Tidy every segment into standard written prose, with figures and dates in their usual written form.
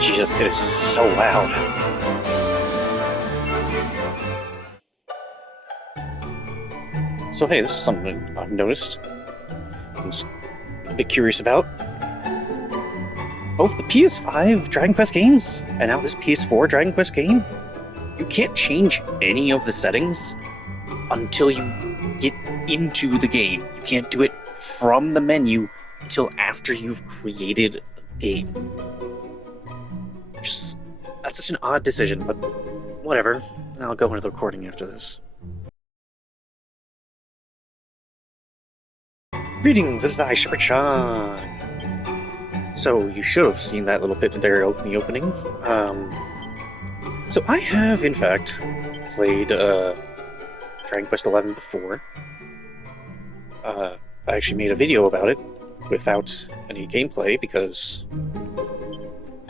Jesus, it is so loud. So hey, this is something I've noticed. I'm just a bit curious about. Both the PS5 Dragon Quest games and now this PS4 Dragon Quest game, you can't change any of the settings until you get into the game. You can't do it from the menu until after you've created a game. That's such an odd decision, but whatever. I'll go into the recording after this. Greetings, it is I, Shepard Chan. So, you should have seen that little bit there in the opening. So I have, in fact, played Dragon Quest XI before. I actually made a video about it without any gameplay because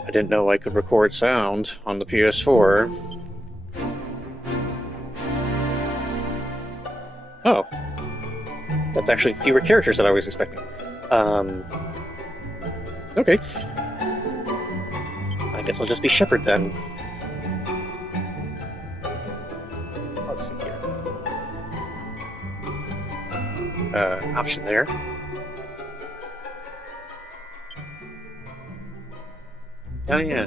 I didn't know I could record sound on the PS4. Oh. That's actually fewer characters than I was expecting. Okay. I guess I'll just be Shepard then. Let's see here. Option there. Oh yeah.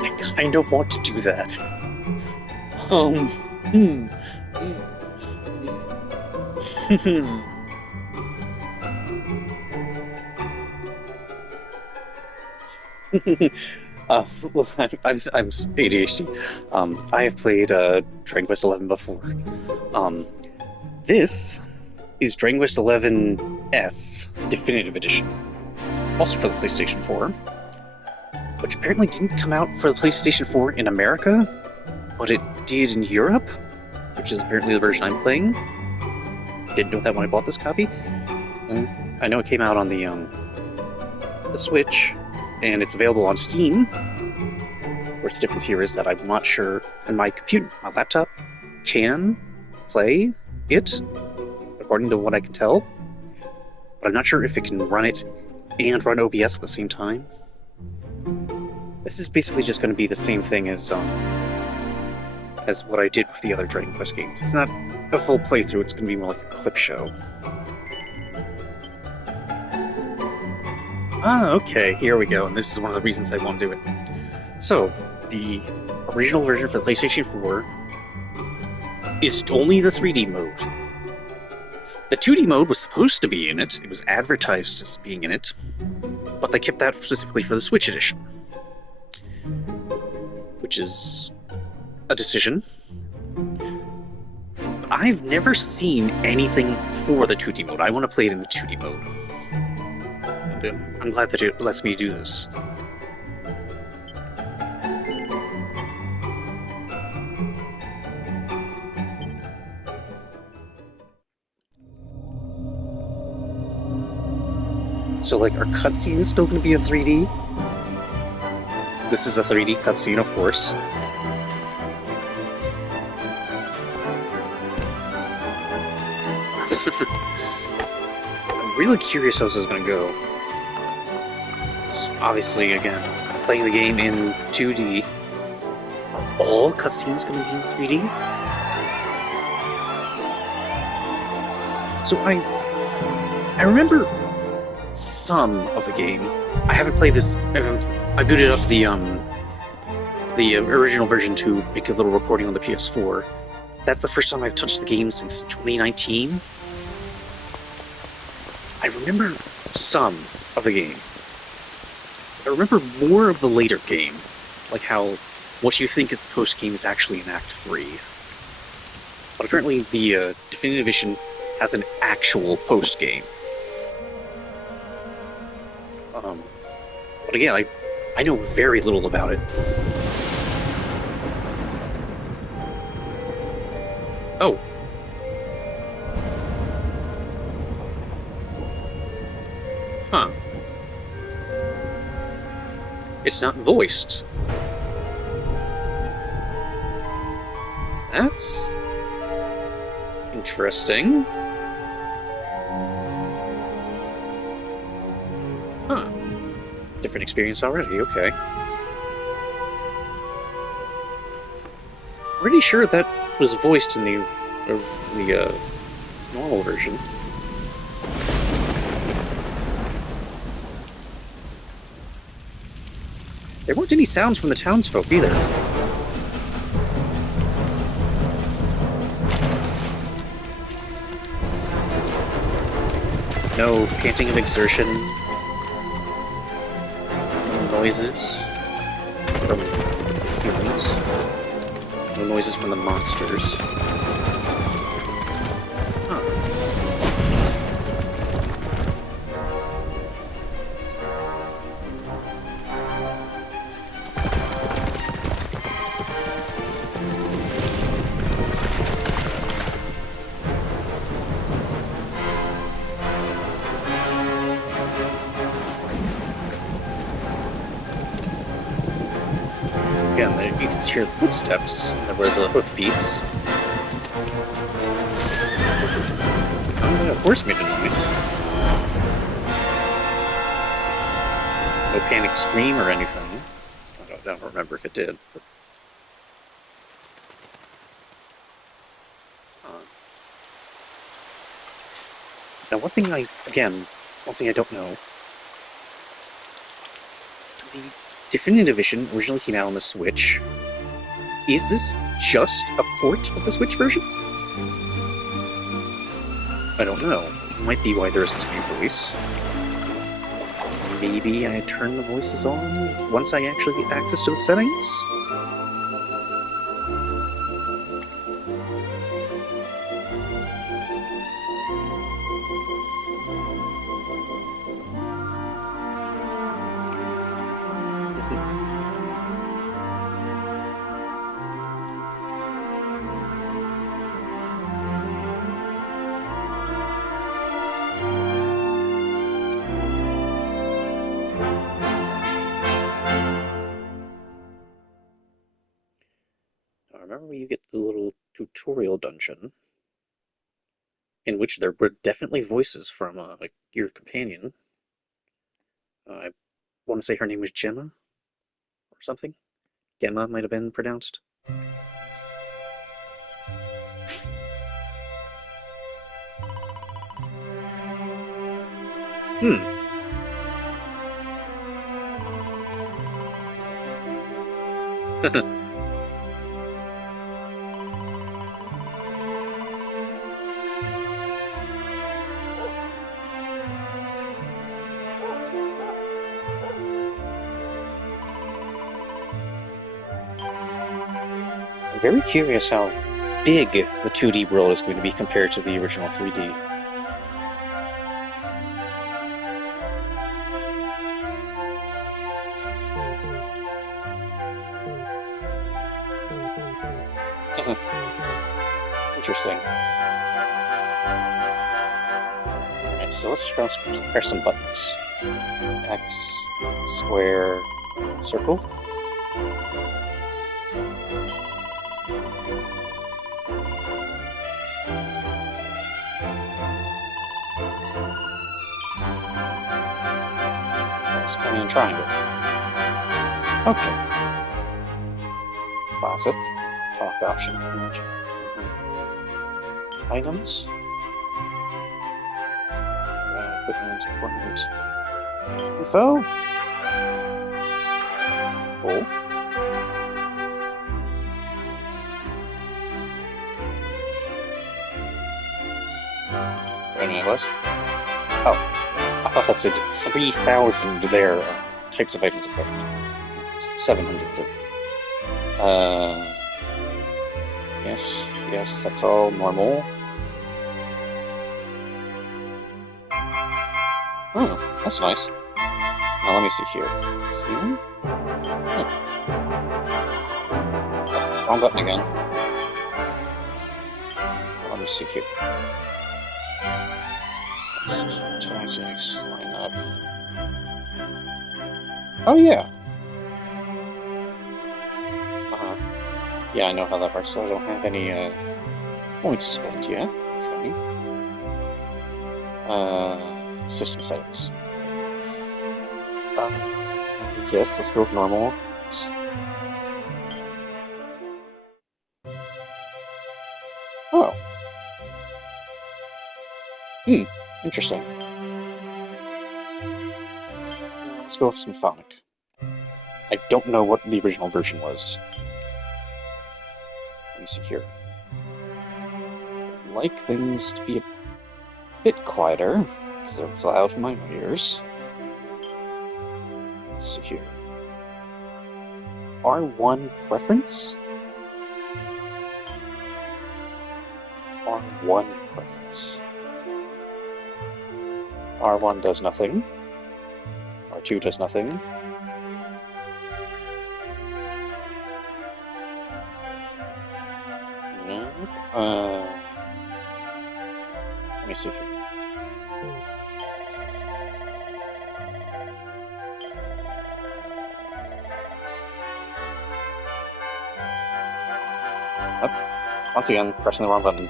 I kind of want to do that. Well, I'm ADHD. I have played Dragon Quest XI before. This is Dragon Quest XI S Definitive Edition, also for the PlayStation 4, which apparently didn't come out for the PlayStation 4 in America, but it did in Europe, which is apparently the version I'm playing. Didn't know that when I bought this copy. I know it came out on the Switch, and it's available on Steam. Of course, the difference here is that I'm not sure, and my laptop can play it, according to what I can tell, but I'm not sure if it can run it and run OBS at the same time. This is basically just going to be the same thing as what I did with the other Dragon Quest games. It's not a full playthrough, it's going to be more like a clip show. Okay, here we go, and this is one of the reasons I want to do it. So, the original version for the PlayStation 4 is only the 3D mode. The 2D mode was supposed to be in it, it was advertised as being in it, but they kept that specifically for the Switch edition. Which is a decision. But I've never seen anything for the 2D mode. I want to play it in the 2D mode. And I'm glad that it lets me do this. So, like, are cutscenes still going to be in 3D? This is a 3D cutscene, of course. I'm really curious how this is going to go. So obviously, again, playing the game in 2D. Are all cutscenes going to be in 3D? So I remember some of the game. I haven't played this. I booted up the original version to make a little recording on the PS4. That's the first time I've touched the game since 2019. I remember some of the game. I remember more of the later game, like how what you think is the post game is actually in Act 3. But apparently the Definitive Edition has an actual post game. But again, I know very little about it. Oh. Huh. It's not voiced. That's interesting. Huh. Different experience already, okay. Pretty sure that was voiced in the normal version. There weren't any sounds from the townsfolk either. No panting of exertion. No noises from humans. No noises from the monsters. Huh. Again, you can hear the footsteps. There was the hoofbeats. Oh, yeah, of course made a noise. No panic scream or anything. I don't remember if it did. But... Now, one thing I don't know. The Definitive Edition originally came out on the Switch. Is this just a port of the Switch version? I don't know. Might be why there isn't a new voice. Maybe I turn the voices on once I actually get access to the settings? Remember you get the little tutorial dungeon in which there were definitely voices from like your companion. I want to say her name was Gemma or something. Gemma might have been pronounced. I'm very curious how big the 2D world is going to be compared to the original 3D. Interesting. Alright, so let's press some buttons. X, square, circle. And triangle. Okay. Classic. Talk option. Items. Equipment. Equipment. Info. Cool. Wait a minute, what? Oh. I thought that said 3,000 there types of items equipped. 730. Yes, that's all normal. Oh, that's nice. Now let me see here. See? Oh, wrong button again. Let me see here. Tactics, line up. Oh yeah. Yeah, I know how that works, so I don't have any points to spend yet. Okay. System settings. Yes, let's go with normal. Oh. Interesting. Let's go with symphonic. I don't know what the original version was. Let me see here. I'd like things to be a bit quieter, because it's loud in my ears. Let's see here. R1 preference? R1 preference. R1 does nothing. R2 does nothing. No. Let me see here. Oh, once again, pressing the wrong button.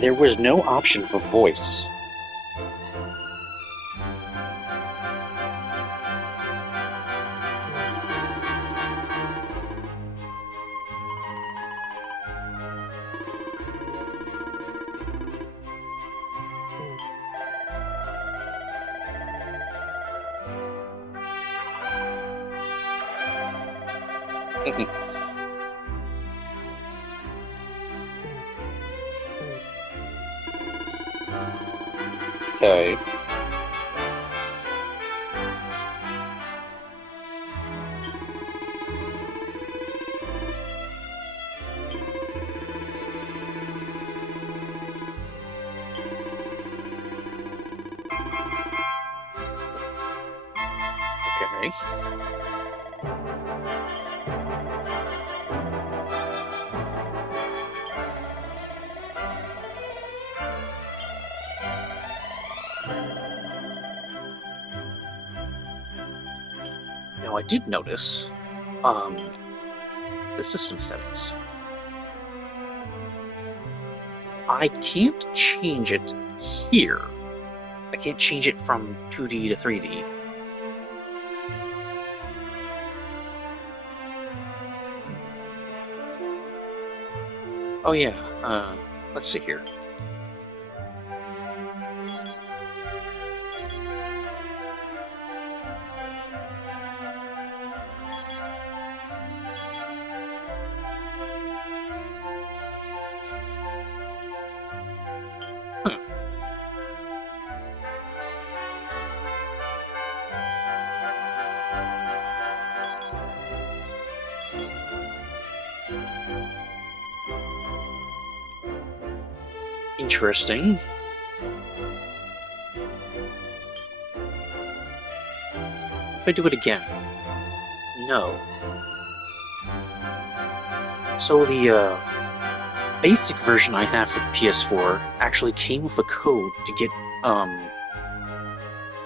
There was no option for voice. Okay. Okay. Now I did notice, the system settings. I can't change it here. I can't change it from 2D to 3D. Oh yeah, let's see here. Interesting. If I do it again? No. So the basic version I have for the PS4 actually came with a code to get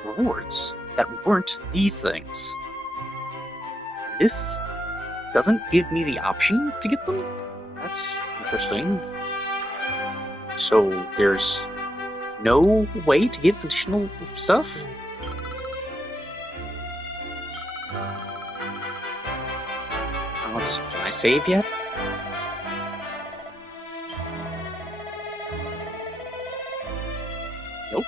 rewards that weren't these things. This doesn't give me the option to get them? That's interesting. So there's no way to get additional stuff? Let's see, can I save yet? Nope.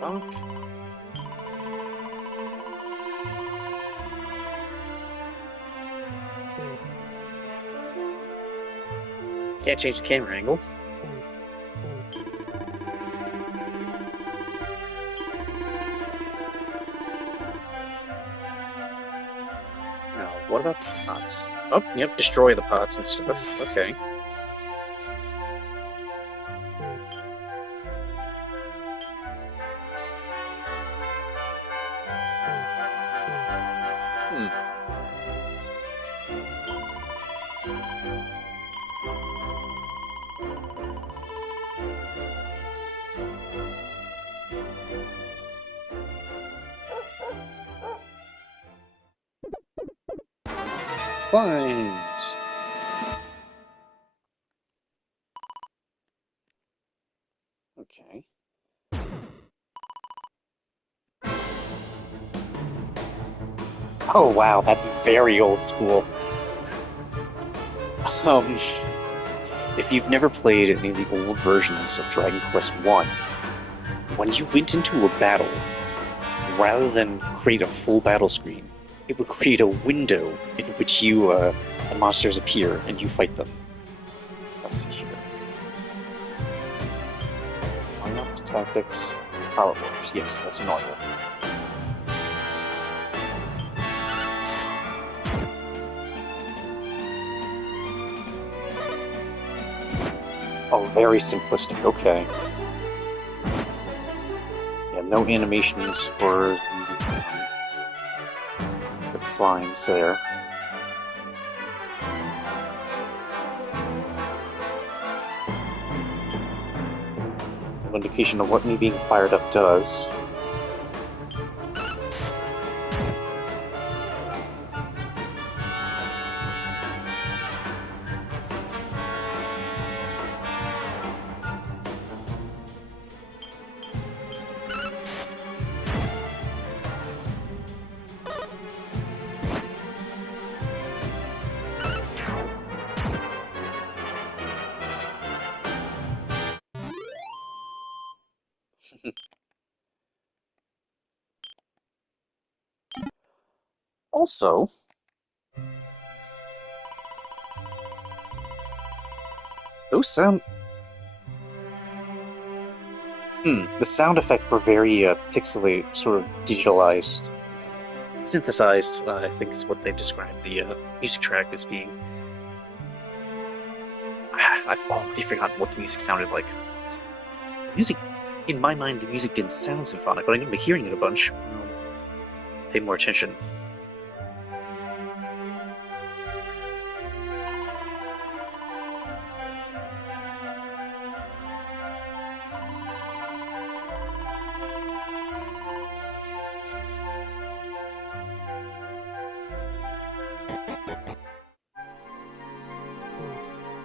Talk. Can't change the camera angle. Now, what about the pots? Oh, yep, destroy the pots and stuff. Okay. Slimes! Okay. Oh wow, that's very old school. If you've never played any of the old versions of Dragon Quest I, when you went into a battle, rather than create a full battle screen, it would create a window in which the monsters appear and you fight them. Let's see here. Lineup, tactics, pilot orders. Yes, that's annoying. Oh, very simplistic. Okay. Yeah, no animations for the slimes there. No indication of what me being fired up does. Also, those sound... the sound effects were very pixelated, sort of digitalized. Synthesized, I think is what they described the music track as being. I've already forgotten what the music sounded like. Music, in my mind, the music didn't sound symphonic, but I'm going to be hearing it a bunch. Pay more attention.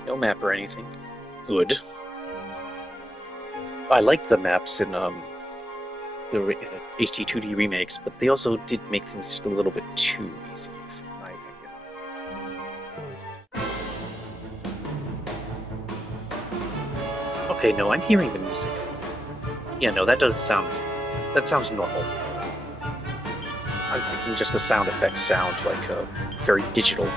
No map or anything. Good. I liked the maps in the HD2D remakes, but they also did make things just a little bit too easy, in my opinion. Okay, no, I'm hearing the music. Yeah, no, that doesn't sound... That sounds normal. I'm thinking just the sound effects sound like very digital.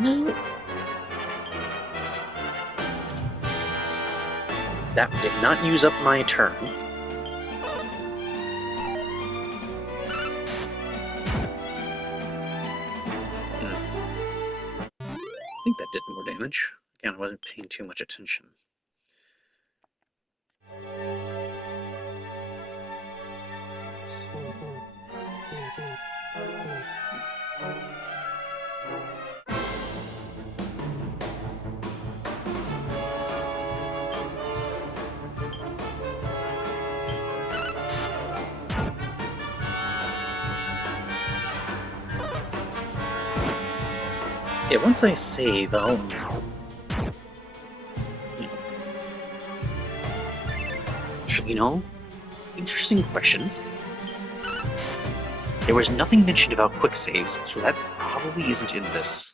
No. That did not use up my turn. I think that did more damage. Again, I wasn't paying too much attention. Yeah, once I save, I'll... You know, interesting question. There was nothing mentioned about quick saves, so that probably isn't in this.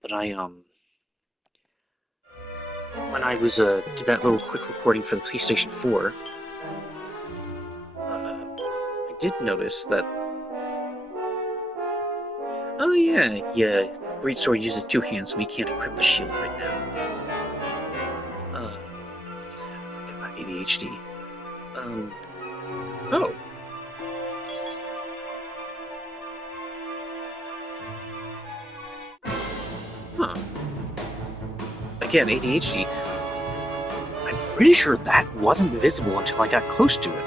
But I when I was did that little quick recording for the PlayStation 4, I did notice that. Oh yeah, yeah. Great Sword uses two hands, so he can't equip the shield right now. Forget about ADHD. Oh. Huh. Again, ADHD. I'm pretty sure that wasn't visible until I got close to it.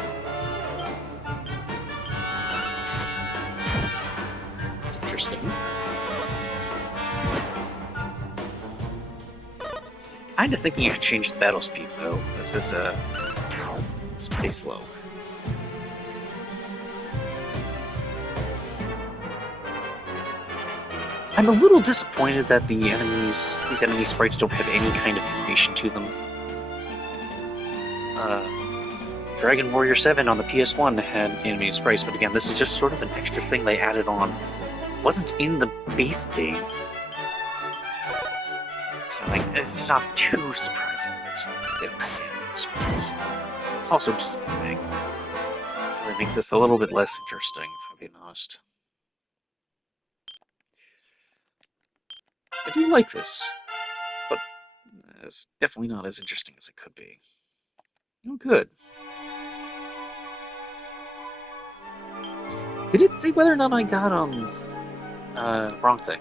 That's interesting. Kinda thinking you should change the battle speed, though. This is pretty slow. I'm a little disappointed that these enemy sprites don't have any kind of animation to them. Dragon Warrior 7 on the PS1 had animated sprites, but again, this is just sort of an extra thing they added on. It wasn't in the base game. So, like, it's not too surprising that they don't have animated sprites. It's also disappointing. It really makes this a little bit less interesting, if I'm being honest. I do like this, but it's definitely not as interesting as it could be. Oh, good. Did it say whether or not I got, wrong thing?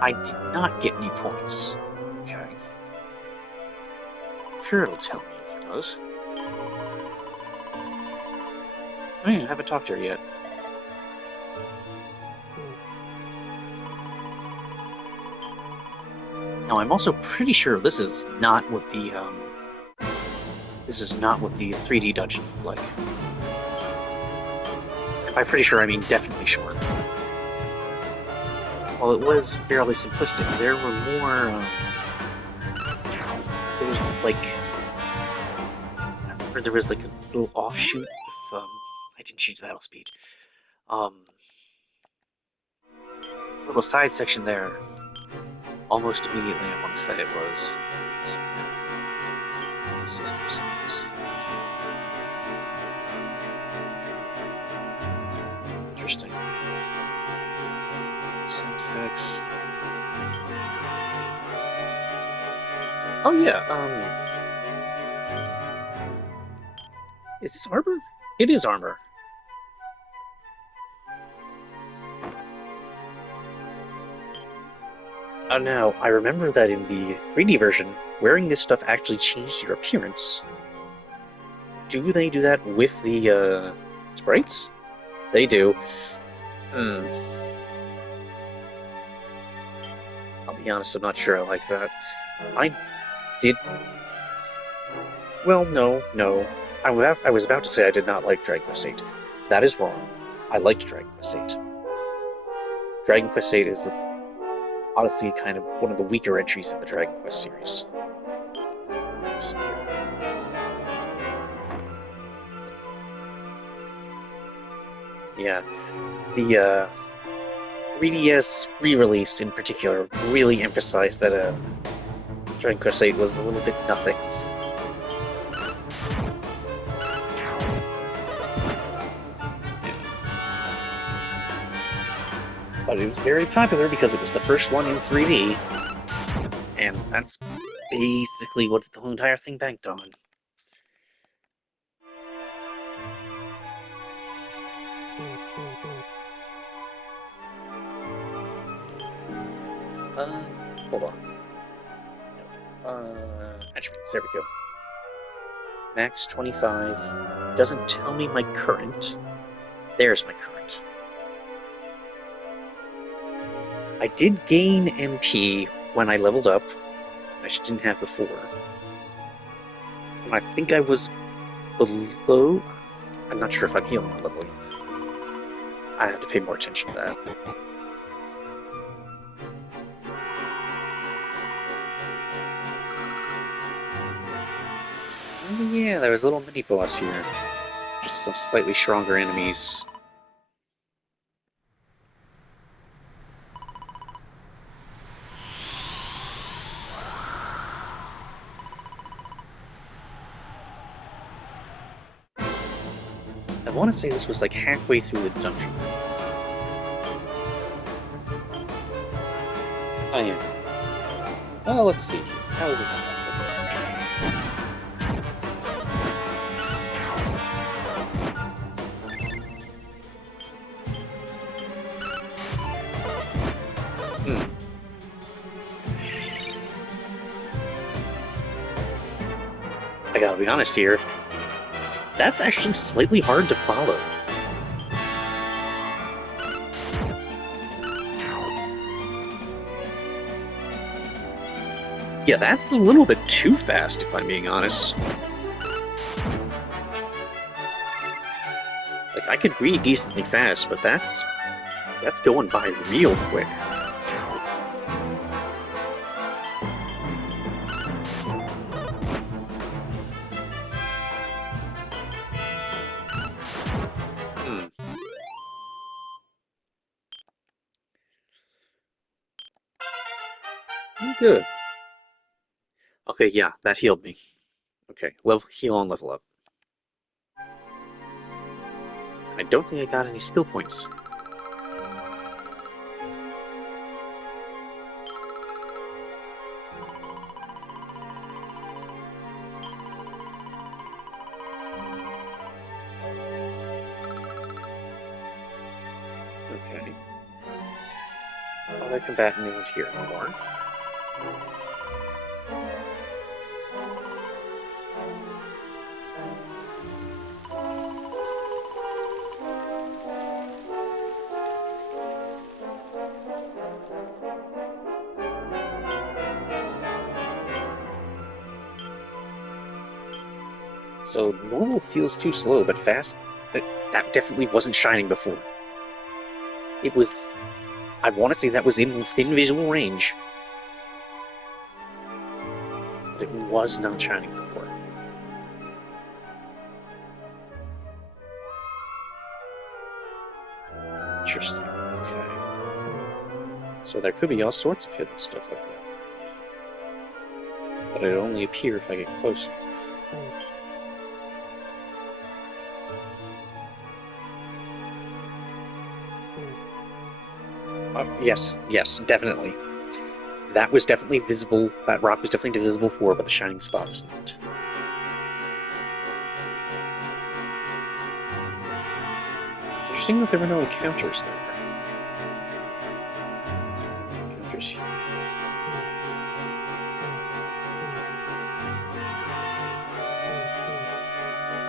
I did not get any points. Okay. I'm sure it'll tell me if it does. Oh yeah, I haven't talked to her yet. Now, I'm also pretty sure this is not what the 3D dungeon looked like. And by pretty sure, I mean definitely sure. While it was fairly simplistic, there were more, there was, like, I remember there was, like, a little offshoot if, I didn't change the battle speed. A little side section there. Almost immediately, I want to say it was. System settings. Interesting. Sound effects. Oh yeah, is this armor? It is armor. Now, I remember that in the 3D version, wearing this stuff actually changed your appearance. Do they do that with the, sprites? They do. I'll be honest, I'm not sure I like that. I did... Well, no. I was about to say I did not like Dragon Quest VIII. That is wrong. I liked Dragon Quest VIII. Dragon Quest VIII is honestly kind of one of the weaker entries in the Dragon Quest series. Yeah, the 3DS re-release in particular really emphasized that Dragon Quest VIII was a little bit nothing. But it was very popular because it was the first one in 3D, and that's basically what the whole entire thing banked on. Hold on. Attributes, there we go. Max 25. Doesn't tell me my current. There's my current. I did gain MP when I leveled up. I just didn't have before. And I think I was below... I'm not sure if I'm healing or leveling up. I have to pay more attention to that. Oh yeah, there was a little mini-boss here. Just some slightly stronger enemies. want to say this was like halfway through the dungeon. I am. Well, let's see. How is this effective? I gotta be honest here. That's actually slightly hard to follow. Yeah, that's a little bit too fast, if I'm being honest. Like, I could read decently fast, but that's going by real quick. Good. Okay, yeah, that healed me. Okay, heal and level up. I don't think I got any skill points. Okay. Other combatant isn't here anymore. So normal feels too slow, but fast, that definitely wasn't shining before. It was... I want to say that was in visual range. But it was not shining before. Interesting. Okay. So there could be all sorts of hidden stuff like that. But it'll only appear if I get close enough. Yes, definitely. That was definitely visible, that rock was definitely visible before, but the shining spot was not. Interesting that there were no encounters there. Encounters here.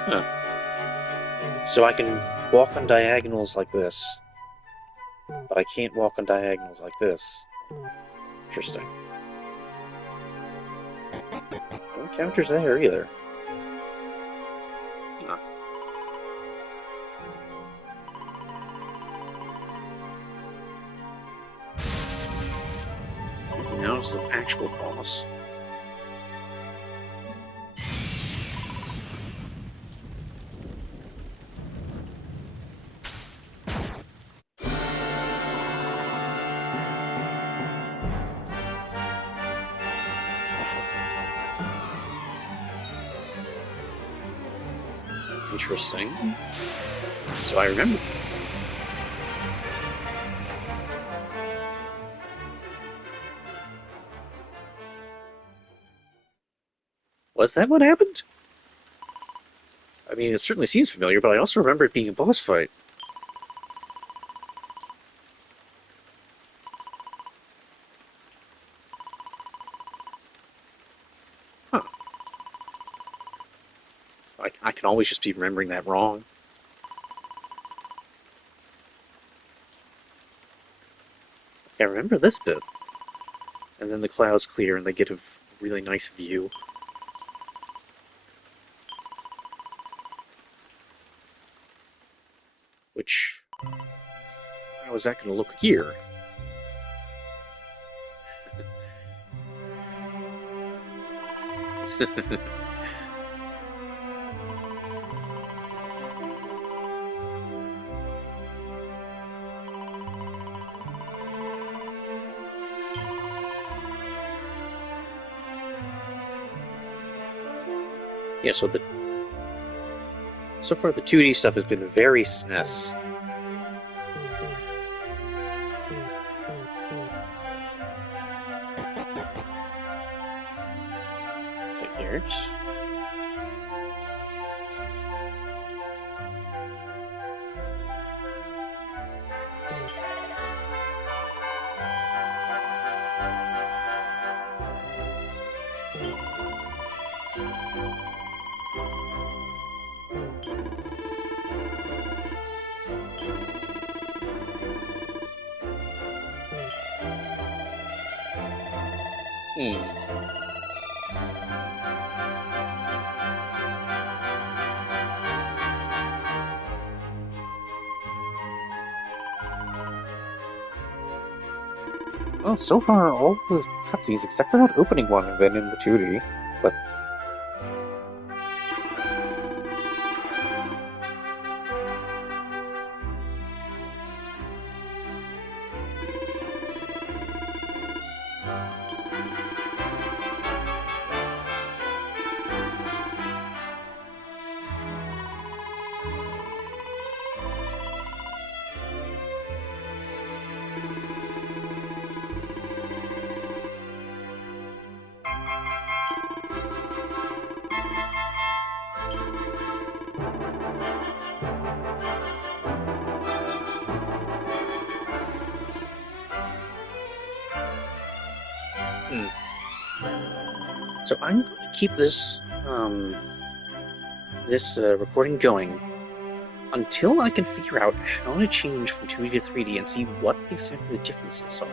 Huh. So I can walk on diagonals like this, but I can't walk on diagonals like this. Interesting. No encounters there either. Huh. Now it's the actual boss. Interesting. So I remember. Was that what happened? I mean, it certainly seems familiar, but I also remember it being a boss fight. Huh. I can always just be remembering that wrong. I remember this bit. And then the clouds clear and they get a really nice view. Which... how is that going to look here? Yeah, so So far, the 2D stuff has been very SNES. Figures. Well, so far, all the cutscenes, except for that opening one, have been in the 2D, but... So I'm going to keep this, recording going until I can figure out how to change from 2D to 3D and see what exactly the differences are.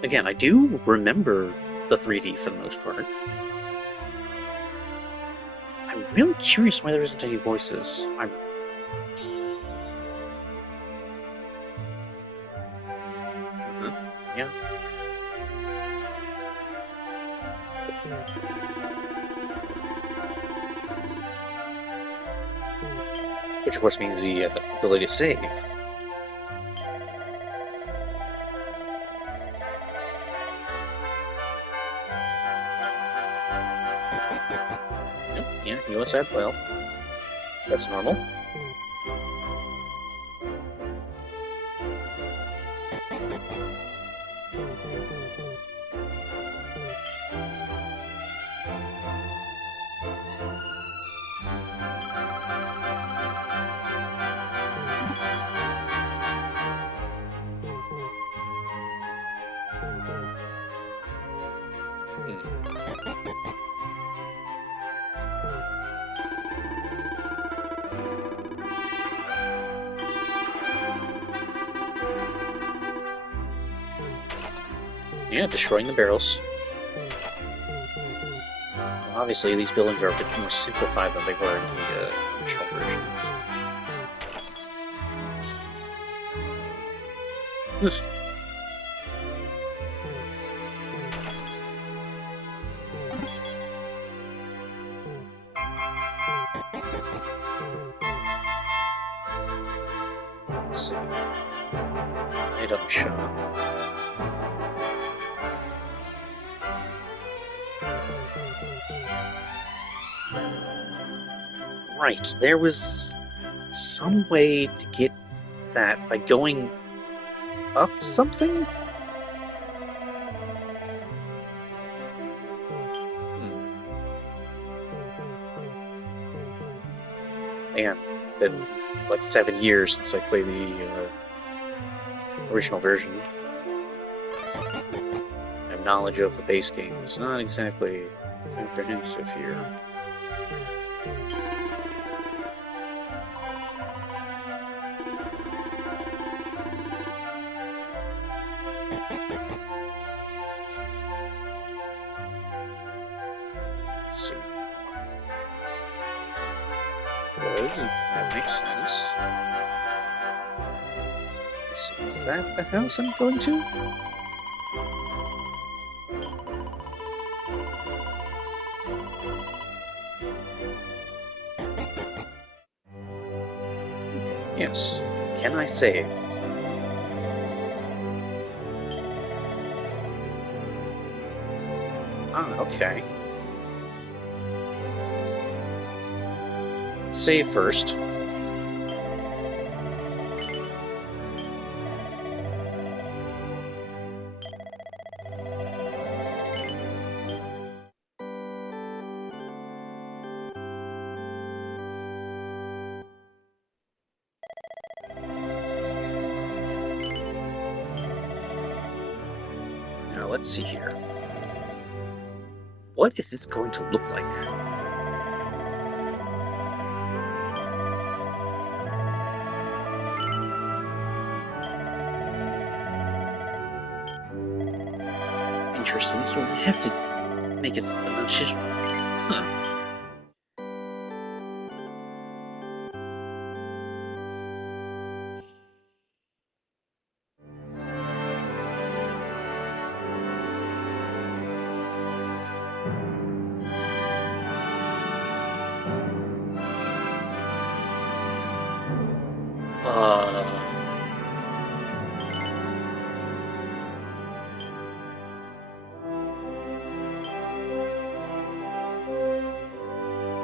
Because I do remember the 3D for the most part. I'm really curious why there isn't any voices. Yeah. Which of course means the ability to save. Yep, yeah, US ad well. That's normal. Yeah, destroying the barrels. Obviously, these buildings are a bit more simplified than they were in the original version. Let's see. Item shop. Right, there was some way to get that by going up something? Man, been like 7 years since I played the original version. My knowledge of the base game is not exactly comprehensive here. Let's see. Good, that makes sense. Let's see, is that the house I'm going to? Yes. Can I save? Ah, okay. Let's save first. Now let's see here. What is this going to look like? Interesting, so we have to make a decision. Huh.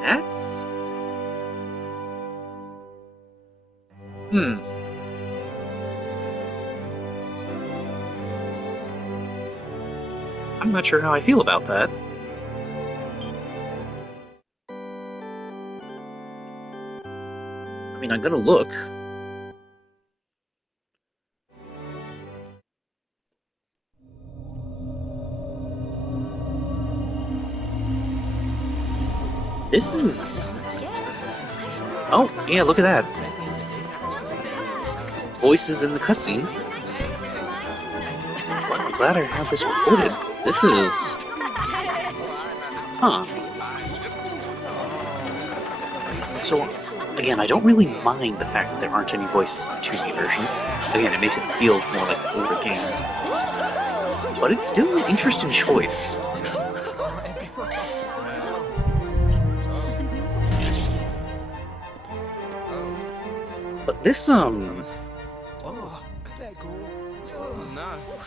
That's... I'm not sure how I feel about that. I mean, I'm gonna look. This is... Oh, yeah, look at that. Voices in the cutscene. Well, I'm glad I had this recorded. This is... Huh. So, again, I don't really mind the fact that there aren't any voices in the 2D version. Again, it makes it feel more like an older game. But it's still an interesting choice. But this,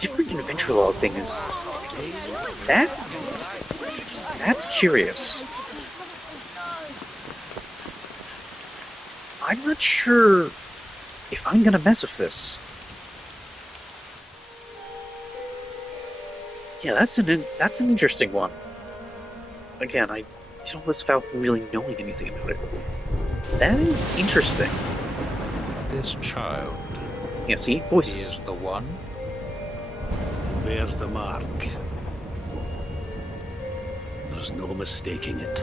different adventure log thing is... That's curious. I'm not sure if I'm gonna mess with this. Yeah, that's an interesting one. Again, I did all this without really knowing anything about it. That is interesting. This child. Yeah, see? Voices. Is the one? There's the mark. There's no mistaking it.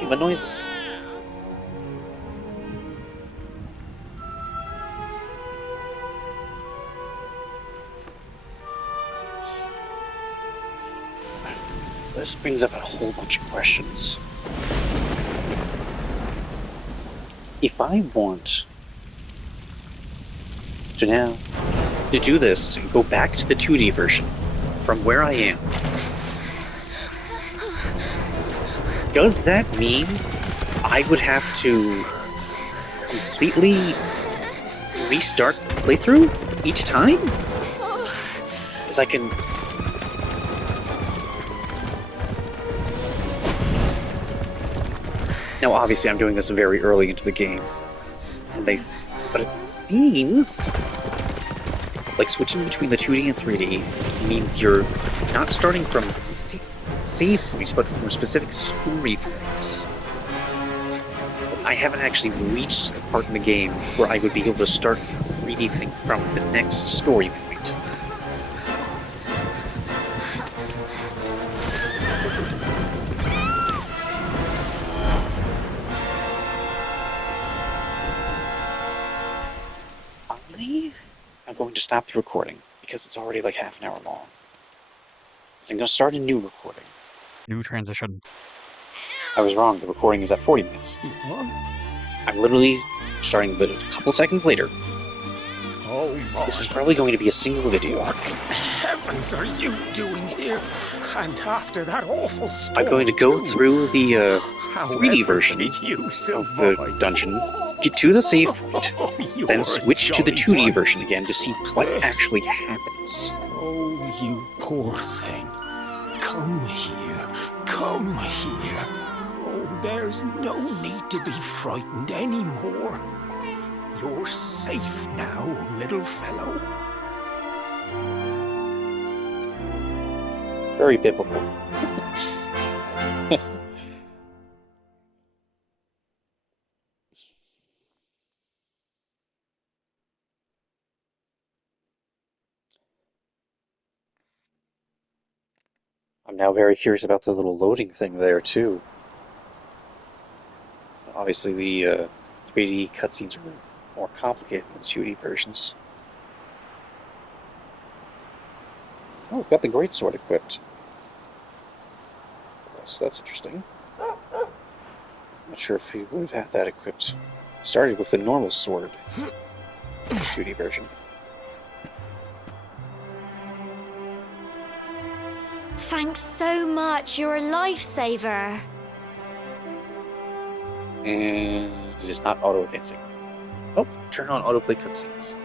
Human noises. This brings up a whole bunch of questions. If I want to now to do this and go back to the 2D version from where I am, does that mean I would have to completely restart the playthrough each time? Because I can... Now, obviously, I'm doing this very early into the game, and but it seems like switching between the 2D and 3D means you're not starting from save points, but from specific story points. I haven't actually reached a part in the game where I would be able to start reading things from the next story point. I'm going to stop the recording because it's already like half an hour long. I'm going to start a new recording. New transition. I was wrong, the recording is at 40 minutes. I'm literally starting a couple seconds later. Oh my. This is probably going to be a single video. What in heavens are you doing here? And after that awful storm, I'm going to go through the 3D version did you of survive? the dungeon, get to the save point, You're then a switch to the jolly 2D one. version again to see what Yes. actually happens. Oh, you poor thing. Come here. Come here. Oh, there's no need to be frightened anymore. You're safe now, little fellow. Very biblical. I'm now very curious about the little loading thing there, too. Obviously, the 3D cutscenes are more complicated than the 2D versions. Oh, we've got the greatsword equipped. So that's interesting. Not sure if we would have had that equipped. Started with the normal sword, the 2D version. Thanks so much. You're a lifesaver. And it is not auto-advancing. Oh, turn on autoplay cutscenes.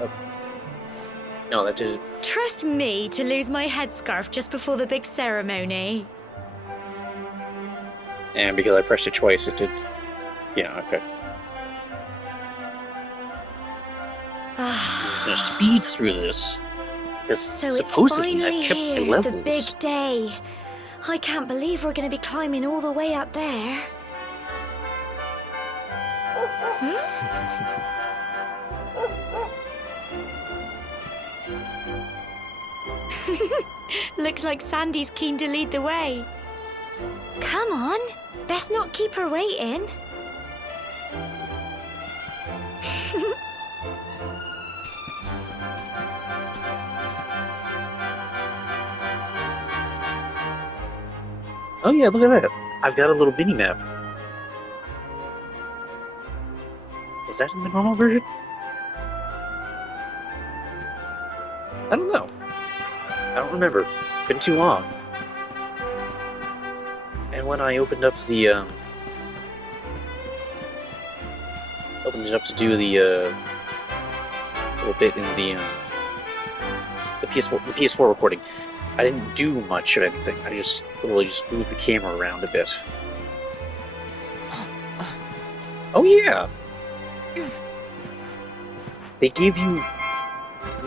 Oh. No, that did. Trust me to lose my headscarf just before the big ceremony. And because I pressed it twice, it did. Yeah, okay. I'm gonna speed through this. Because So it's supposedly finally I kept my here, the levels. big day. I can't believe we're going to be climbing all the way up there. Looks like Sandy's keen to lead the way. Come on, best not keep her waiting. Oh yeah, look at that. I've got a little mini map. Was that in the normal version? I don't know. I don't remember. It's been too long. And when I opened up the opened it up to do the little bit in the PS4 recording, I didn't do much of anything. I just literally just moved the camera around a bit. Oh yeah! They gave you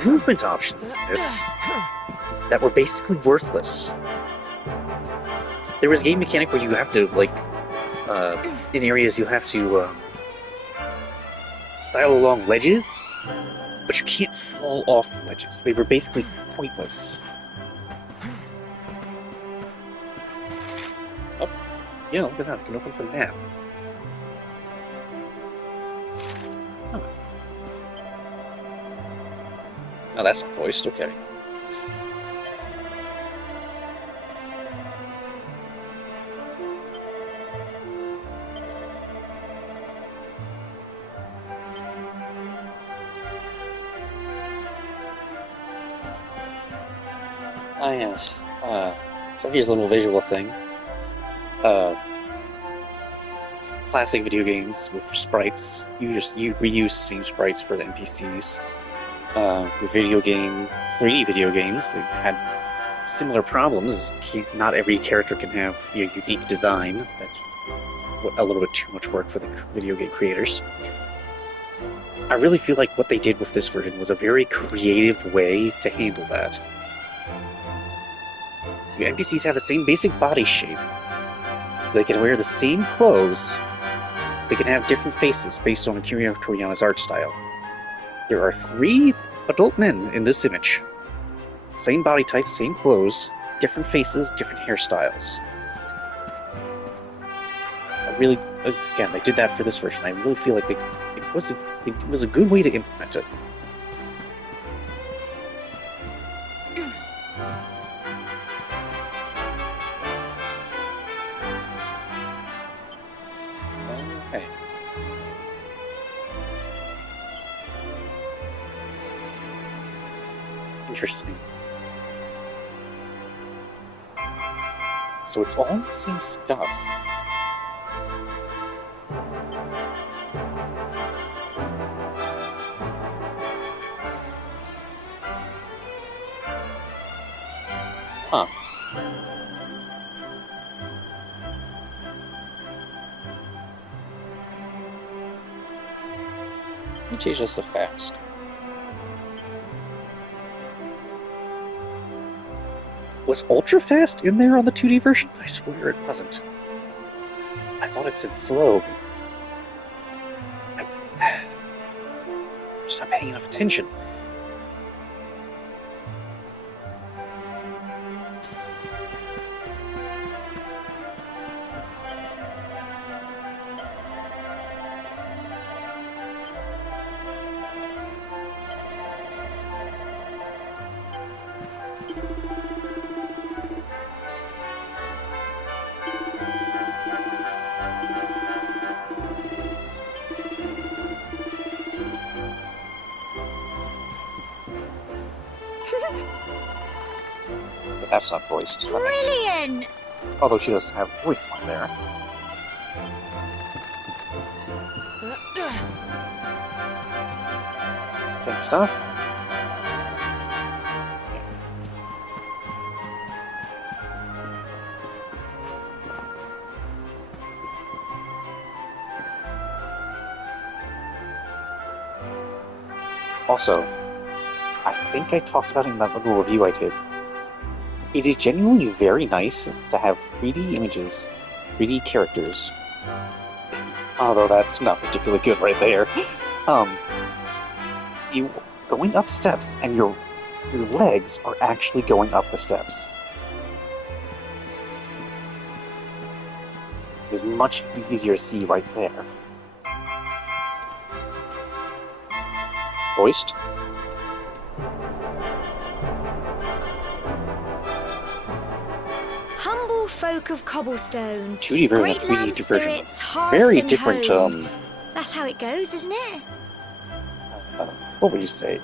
movement options in this that were basically worthless. There was a game mechanic where you have to, like, in areas you have to sail along ledges, but you can't fall off the ledges. They were basically pointless. Oh, yeah, look at that. I can open for the map. Huh. Oh, that's not voiced. Okay. Oh yes. So here's a little visual thing. Classic video games with sprites. You reuse the same sprites for the NPCs. With 3D video games, they had similar problems. Not every character can have a unique design. That's a little bit too much work for the video game creators. I really feel like what they did with this version was a very creative way to handle that. Your NPCs have the same basic body shape, so they can wear the same clothes. They can have different faces based on Akira Toriyama's art style. There are 3 adult men in this image. Same body type, same clothes, different faces, different hairstyles. Again, they did that for this version. I really feel like it was a good way to implement it. Okay. Interesting. So it's all the same stuff. Huh. Let me change this to fast. Was ultra fast in there on the 2D version? I swear it wasn't. I thought it said slow, but I'm just not paying enough attention. But that's not voiced, so that makes sense. Brilliant! Although she doesn't have a voice line there. Same stuff. Also, I think I talked about it in that little review I did. It is genuinely very nice to have 3D images, 3D characters. Although that's not particularly good right there. You going up steps and your legs are actually going up the steps. It is much easier to see right there. Voiced. Humble folk of cobblestone. 2D version and Great 3D land version. spirits, hearth Very and different, home. That's how it goes, isn't it? what would you say?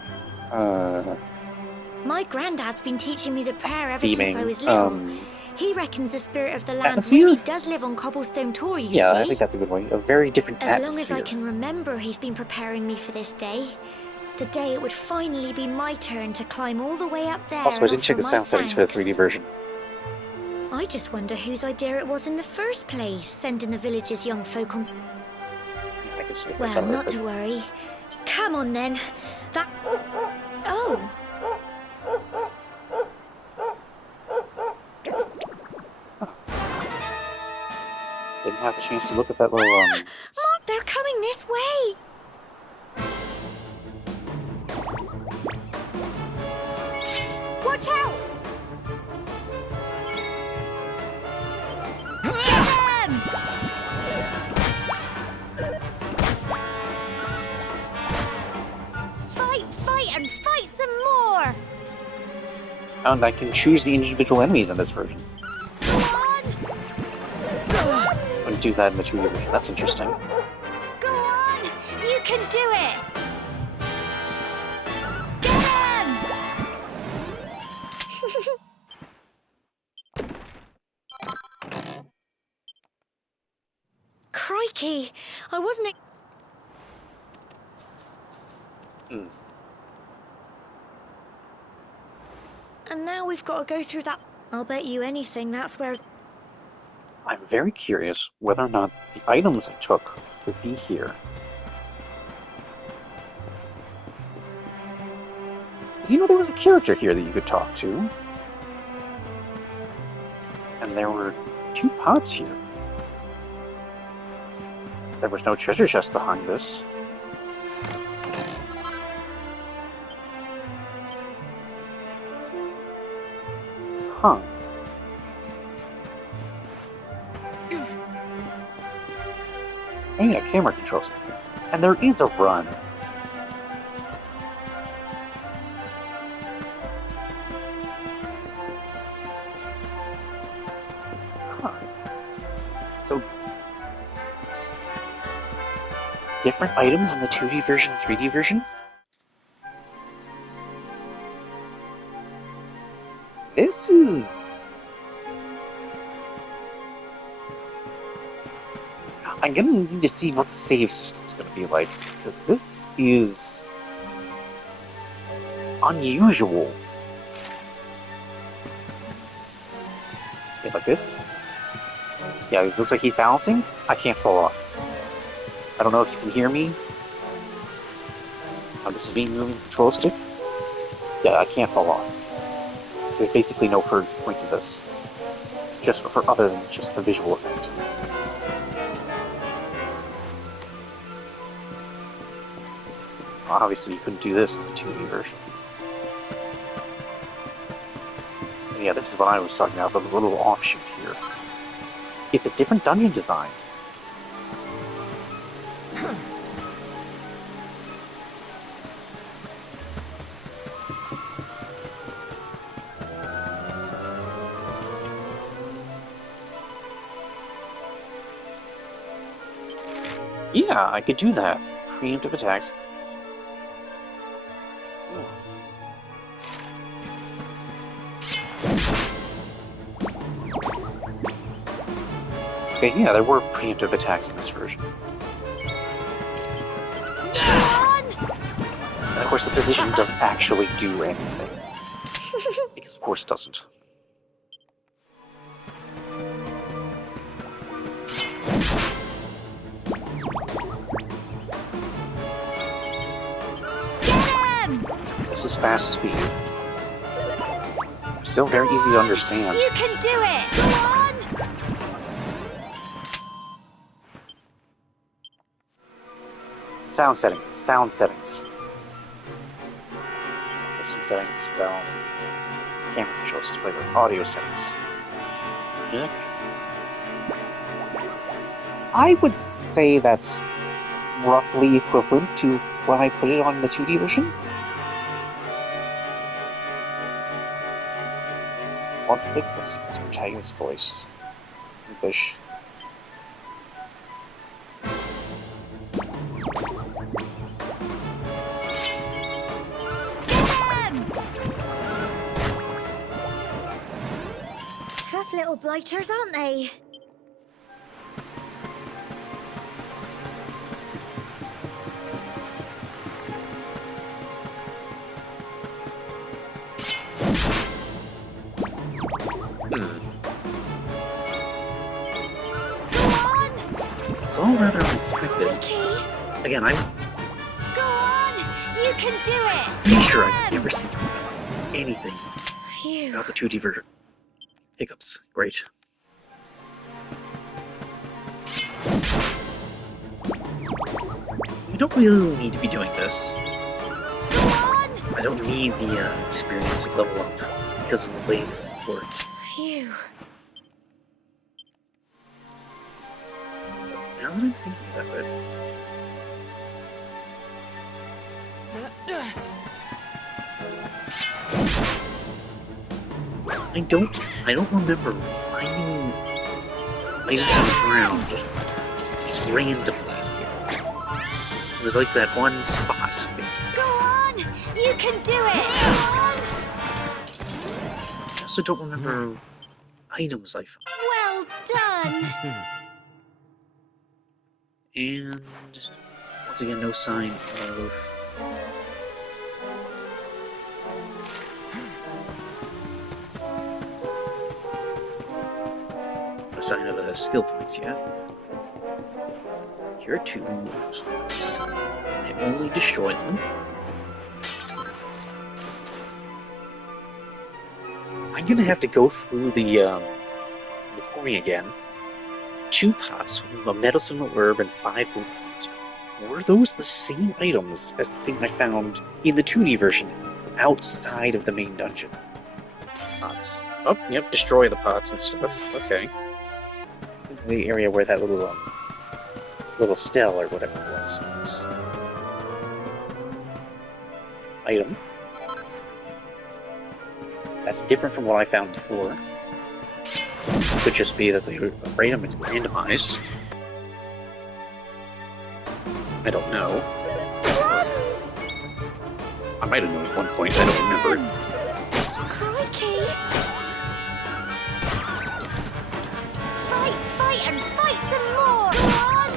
My granddad's been teaching me the prayer ever since I was Theming, little. He reckons the spirit of the land atmosphere? really does live on cobblestone tor, you Yeah, see. I think that's a good way. A very different As long atmosphere. as I can remember, he's been preparing me for this day. The day it would finally be my turn to climb all the way up there. Also, I and didn't check the offer sound my settings for the thanks. 3D version. I just wonder whose idea it was in the first place, sending the village's young folk on... I can switch Well, this out real not quick. to worry. Come on then. That... Oh. Didn't have the chance to look at that little, Mom, they're coming this way. Watch out! Get them! Fight, and fight some more! and I can choose the individual enemies in this version. Come on! I wouldn't do that in the 2D version. That's interesting. Go on! You can do it! Get them! Crikey! I wasn't... And now we've got to go through that... I'll bet you anything that's where... I'm very curious whether or not the items I took would be here. You know, there was a character here that you could talk to. And there were 2 pots here. There was no treasure chest behind this. Huh. Oh yeah, camera controls. And there is a run. Huh. So, different items in the 2D version and 3D version? This is I'm gonna need to see what the save system's gonna be like, because this is unusual. Yeah, like this. Yeah, this looks like he's balancing. I can't fall off. I don't know if you can hear me. This is me moving the control stick. Yeah, I can't fall off. There's basically no point to this. Just for other than just the visual effect. Obviously, you couldn't do this in the 2D version. And yeah, this is what I was talking about, the little offshoot here. It's a different dungeon design. Yeah, I could do that. Preemptive attacks. Okay, yeah, there were preemptive attacks in this version. And of course, the position doesn't actually do anything. Because of course it doesn't. This is fast speed. Still very easy to understand. You can do it! Go on! Sound settings. Sound settings. System settings. Well, camera controls, display button, audio settings. Music. I would say that's roughly equivalent to when I put it on the 2D version. One click, let's see, it's protagonist's voice. English. Tough little blighters, aren't they? It's all rather unexpected. Again, I'm Go on! You can do it! pretty sure I've never seen anything Phew. about the 2D version. Hiccups. Great. You don't really need to be doing this. Go on! I don't need the experience to level up because of the way this worked. Phew. Now that I'm thinking about it, I don't remember finding items on the ground just randomly. It was like that one spot, basically. Go on! You can do it! Go on! I also don't remember items I found. Well done! And once again, no sign of skill points yet. Here are 2 moves. I only destroy them. I'm gonna have to go through the recording again. 2 pots, a medicinal herb, and 5 wood pots. Were those the same items as the thing I found in the 2D version outside of the main dungeon? Pots. Oh, yep, destroy the pots and stuff. Okay. This is the area where that little stell or whatever it was. Item. That's different from what I found before. Could just be that they were randomized. I don't know. I might have known at one point, I don't remember. Crikey! Fight, fight, and fight some more! Go on!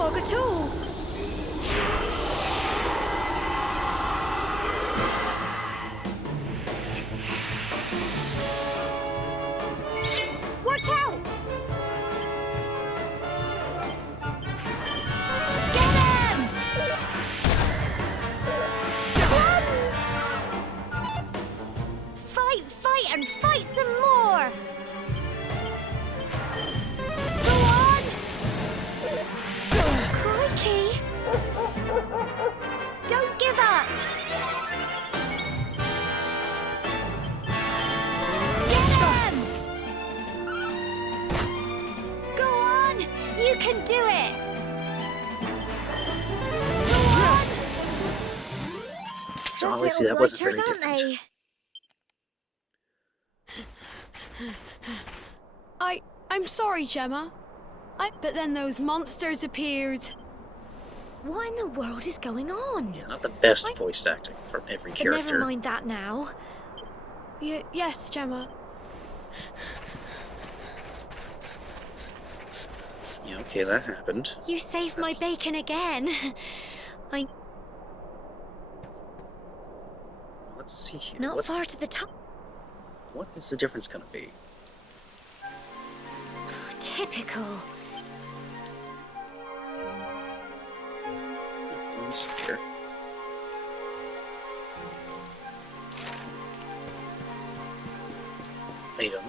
fog at all. Watch out! Get him! Fight, fight, and fight some more! Go on! Crikey! Don't give up! Get him! Go on! You can do it! Go on! So Those obviously that little wasn't very blighters, aren't different. they? I'm sorry, Gemma. But then those monsters appeared. What in the world is going on? Yeah, not the best voice acting from every But never character. mind that now. Yes, Gemma. Yeah, okay, that happened. You saved my bacon again. Let's see here. Not far to the top. What is the difference going to be? Typical. Okay, let me see here. Item.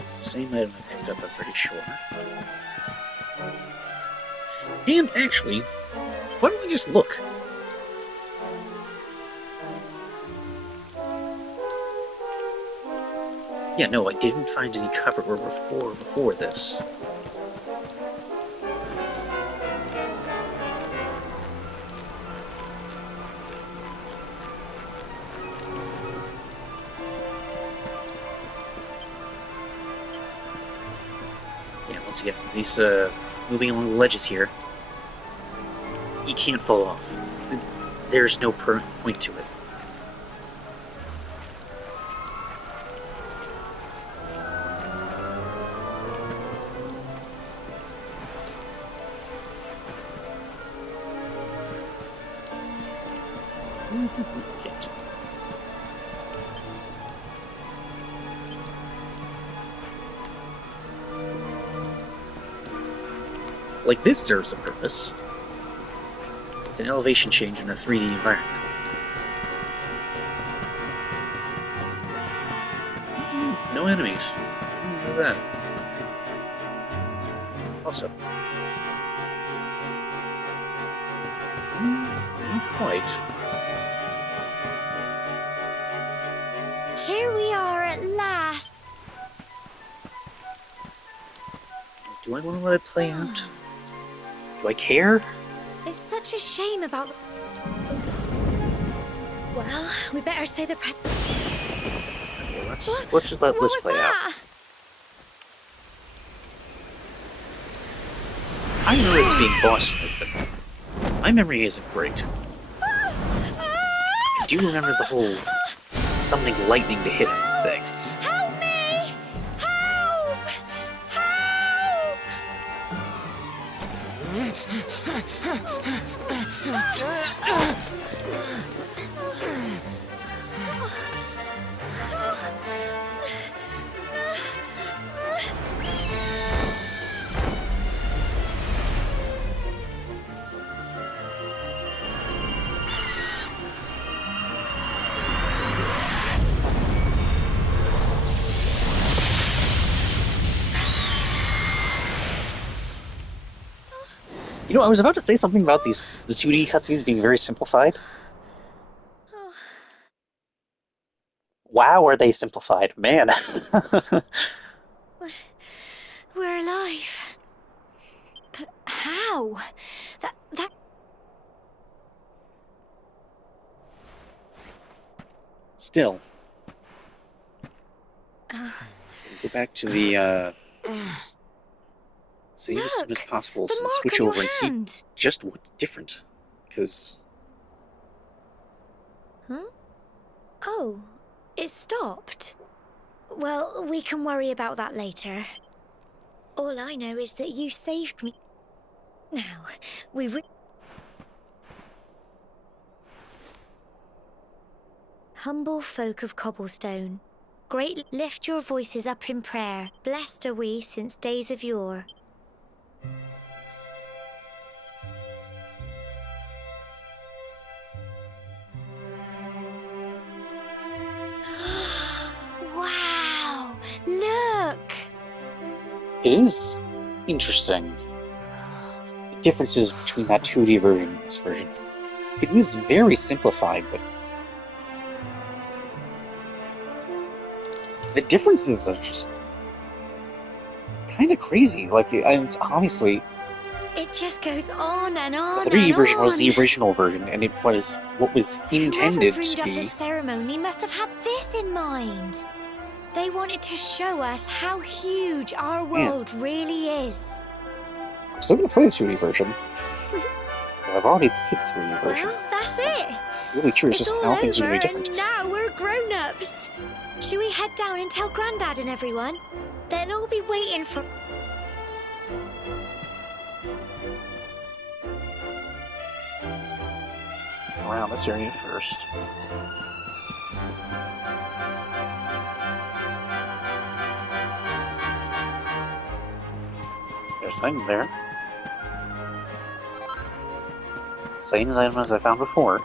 It's the same item I picked up, I'm pretty sure. And actually, why don't we just look? Yeah, no, I didn't find any cover before this. Yeah, once again, these moving along the ledges here, you can't fall off. There's no point to it. Can't. Like, this serves a purpose. It's an elevation change in a 3D environment. No enemies. Look at that. Also. Not quite. Here we are at last. Do I want to let it play out? Do I care? It's such a shame about. Well, we better say the. Okay, let's just let What this was play out. that? I know it's being boss fight, but my memory isn't great. I do remember the whole summoning lightning to hit him thing. Help me! Help! Help! You know, I was about to say something about the 2D cutscenes being very simplified. Wow, are they simplified, man. We're alive. But how? That. Still. Go back to the, save as soon as Look, possible, the and mark switch on your over and see hand. just what's different. Because, Huh? Oh, it stopped. Well, we can worry about that later. All I know is that you saved me. Now, Humble folk of Cobblestone, great lift your voices up in prayer. Blessed are we since days of yore. Wow! Look! It is interesting. The differences between that 2D version and this version. It was very simplified, but the differences are just kind of crazy. Like, it's obviously It just goes on and on. the 3D and version was the on. original version, and it was what was intended Whoever to dreamed up be. the ceremony must have had this in mind. They wanted to show us how huge our world really is. I'm still going to play the 2D version. Because I've already played the 3D version. Well, that's it. Really curious It's as to all how things are over, going to be different. and now we're grown-ups. Should we head down and tell Grandad and everyone? They'll all be waiting for... Around this area first. There's nothing there. Same item as I found before.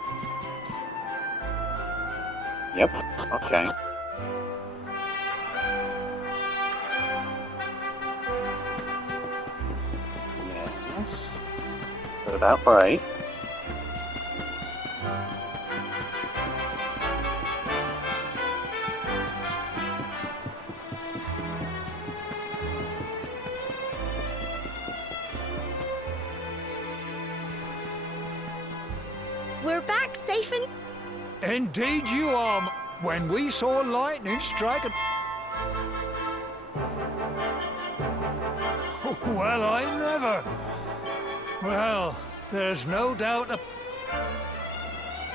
Yep, okay. Yes. Put it out right. We're back safe and... Indeed you are. When we saw lightning strike at... Well, I never. Well, there's no doubt of...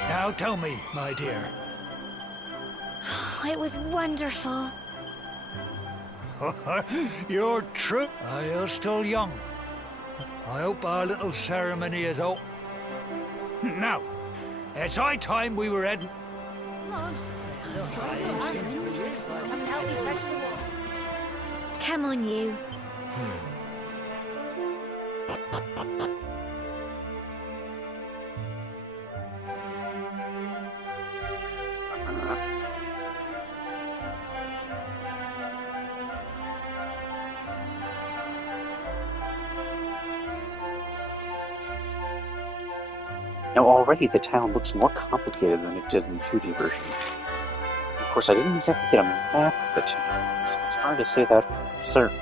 Now tell me, my dear. It was wonderful. You're true. You're still young. I hope our little ceremony is over. Now, it's high time we were heading. Come on, you. Now already the town looks more complicated than it did in the 2D version. Of course, I didn't exactly get a map of the town, so it's hard to say that for certainty.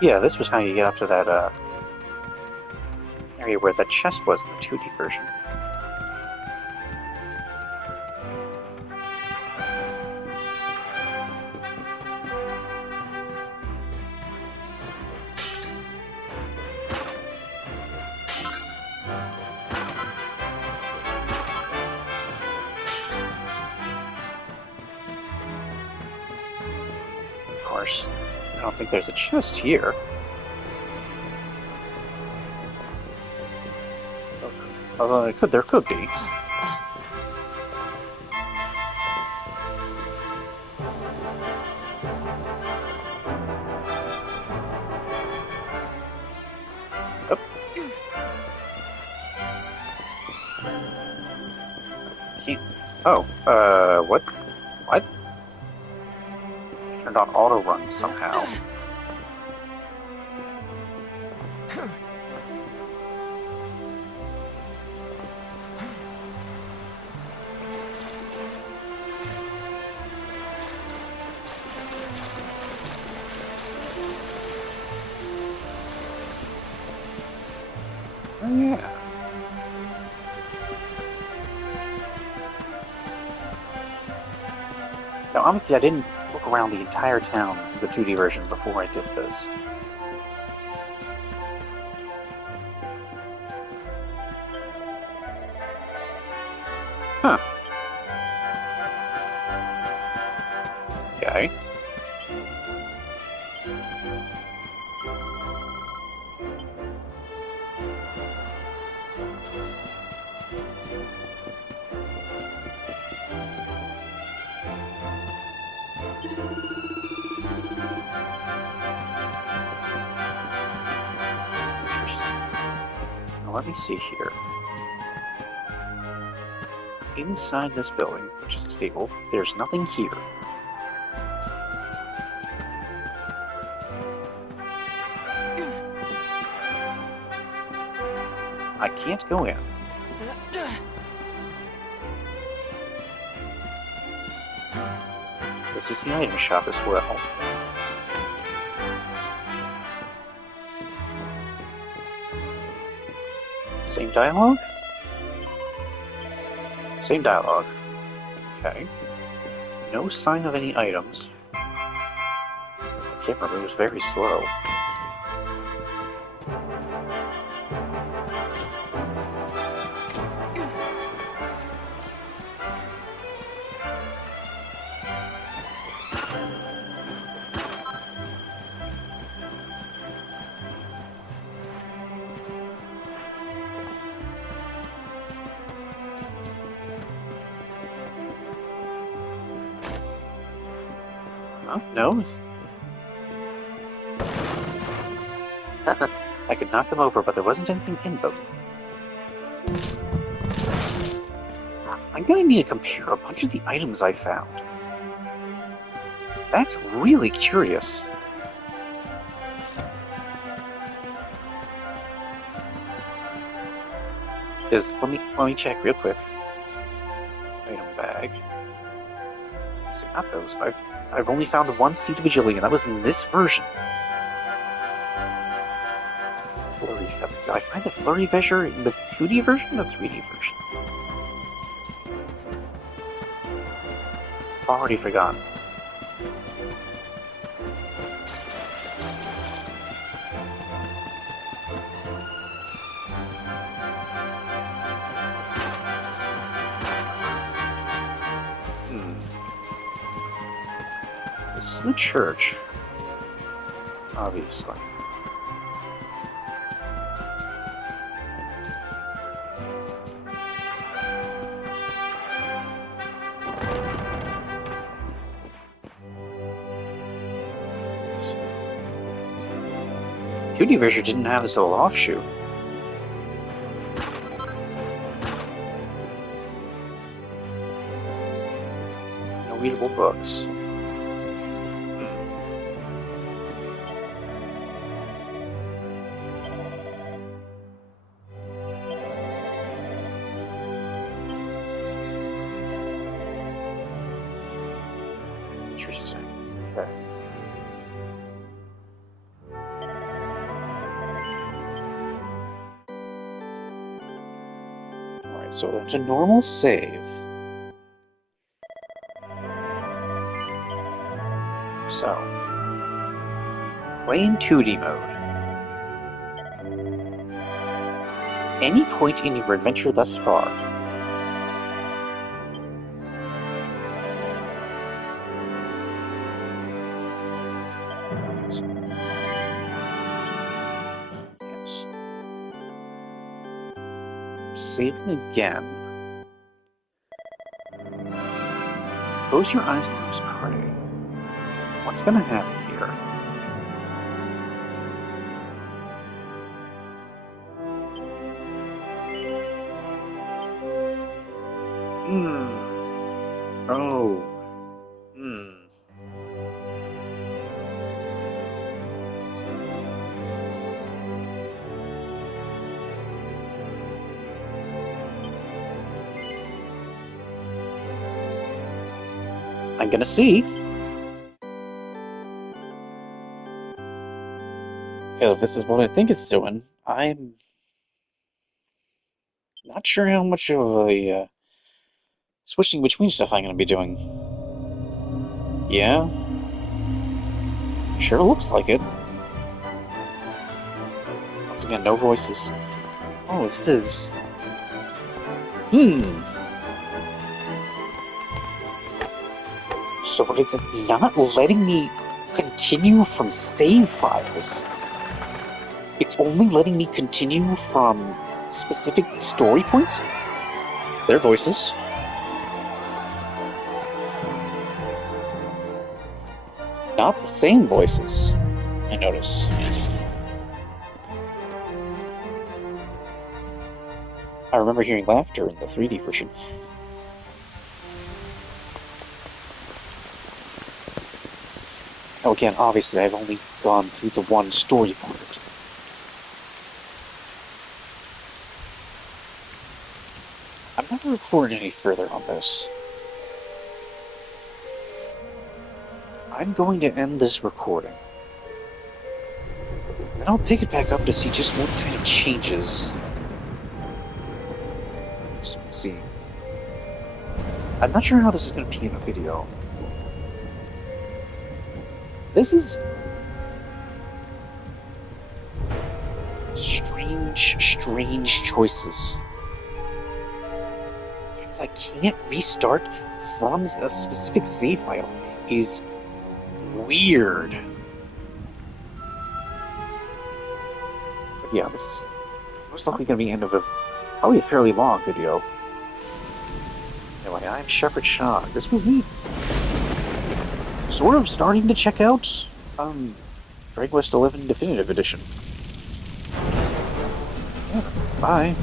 Yeah, this was how you get up to that area where that chest was in the 2D version. Of course, I don't think there's a chest here. Although there could be. Oh. Can't. Oh, what? What? Turned on auto run somehow. Oh, yeah. Now, obviously, I didn't look around the entire town, the 2D version, before I did this. Huh. Okay. Interesting. Now, let me see here. Inside this building, which is a stable, there's nothing here. I can't go in. This is the item shop as well. Same dialogue? Same dialogue. Okay. No sign of any items. Camera moves very slow. Huh? No? I could knock them over, but there wasn't anything in them. I'm gonna need to compare a bunch of the items I found. That's really curious. Because let me check real quick. Item bag. See, not those. I've only found the one seed of agility, and that was in this version. Flurry feather. Did I find the flurry feather in the 2D version or the 3D version? I've already forgotten. This is the church, obviously. Universer didn't have this little offshoot. No readable books. Interesting. Okay. Alright, so that's a normal save. So, play in 2D mode. Any point in your adventure thus far. Yes. Saving again. Close your eyes and lose prey. What's gonna happen here? Oh. I'm gonna see. If this is what I think it's doing, I'm Not sure how much of a switching between stuff I'm going to be doing. Yeah. Sure looks like it. Once again, no voices. Oh, this is... So it's not letting me continue from save files. It's only letting me continue from specific story points. Their voices. Not the same voices, I notice. I remember hearing laughter in the 3D version. Now again, obviously I've only gone through the one story part. I'm not going to record any further on this. I'm going to end this recording. Then I'll pick it back up to see just what kind of changes. Let's see. I'm not sure how this is going to be in a video. This is strange choices. I can't restart from a specific save file. It is weird. But yeah, this is most likely going to be the end of probably a fairly long video. Anyway, I'm Shepherd Shaw. This was me sort of starting to check out Dragon Quest XI Definitive Edition. Yeah, bye.